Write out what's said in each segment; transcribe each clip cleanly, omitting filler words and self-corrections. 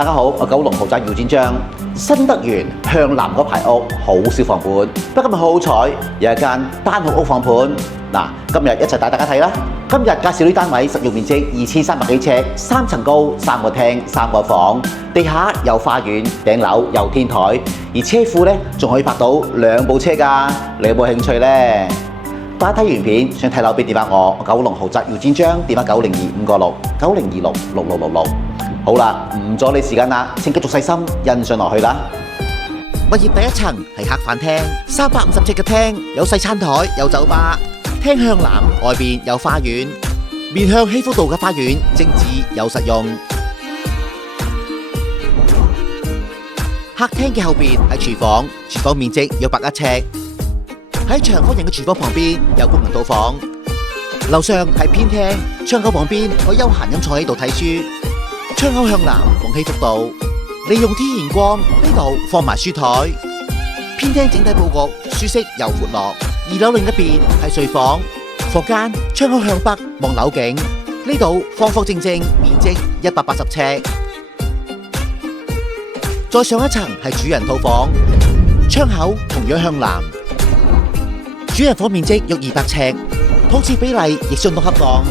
大家好，我九龍豪宅姚展章。新德園向南嗰排屋好少房盤，不過今日好彩有一間單號屋房盤。嗱，今日一齊帶大家睇啦。今日介紹呢單位實用面積2300幾尺，3層高，3個廳，3個房，地下有花園，頂樓有天台，而車庫呢仲可以泊到2部車㗎。你有冇興趣呢？大家睇完片想睇樓俾電話我，九龍豪宅姚展章，電話90259690266666。好啦，唔阻你時間啦，請繼續細心欣賞落去啦。物業第一層係客飯廳，350尺嘅廳，有細餐台，有酒吧。廳向南，外邊有花園，面向禧福道嘅花園，精緻又實用。客廳嘅後邊係廚房，廚房面積約100尺。喺長方形嘅廚房旁邊有功能套房，樓上係偏廳，窗口旁邊可休閒咁坐喺度睇書。窗口向南望禧福道，利用天然光，呢度放埋書台。偏廳整體佈局舒適又闊落。2樓另一邊係睡房，房間窗口向北望樓景，呢度方方正正，面積180尺。再上一層係主人套房，窗口同樣向南。主人房面積約200尺，鋪設比例亦相當恰當。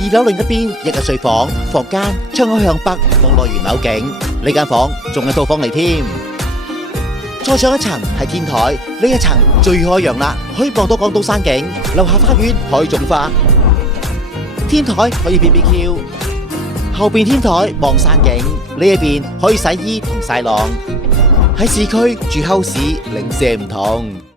2樓另一邊亦係睡房，房間窗口向北望內園樓景，呢間房仲係套房嚟添。再上一層係天台，呢一層最開揚啦，可以望到港島山景，樓下花園可以種花，天台可以 BBQ， 後邊天台望山景，呢一邊可以洗衣同曬浪。喺市區住 house 零舍唔同。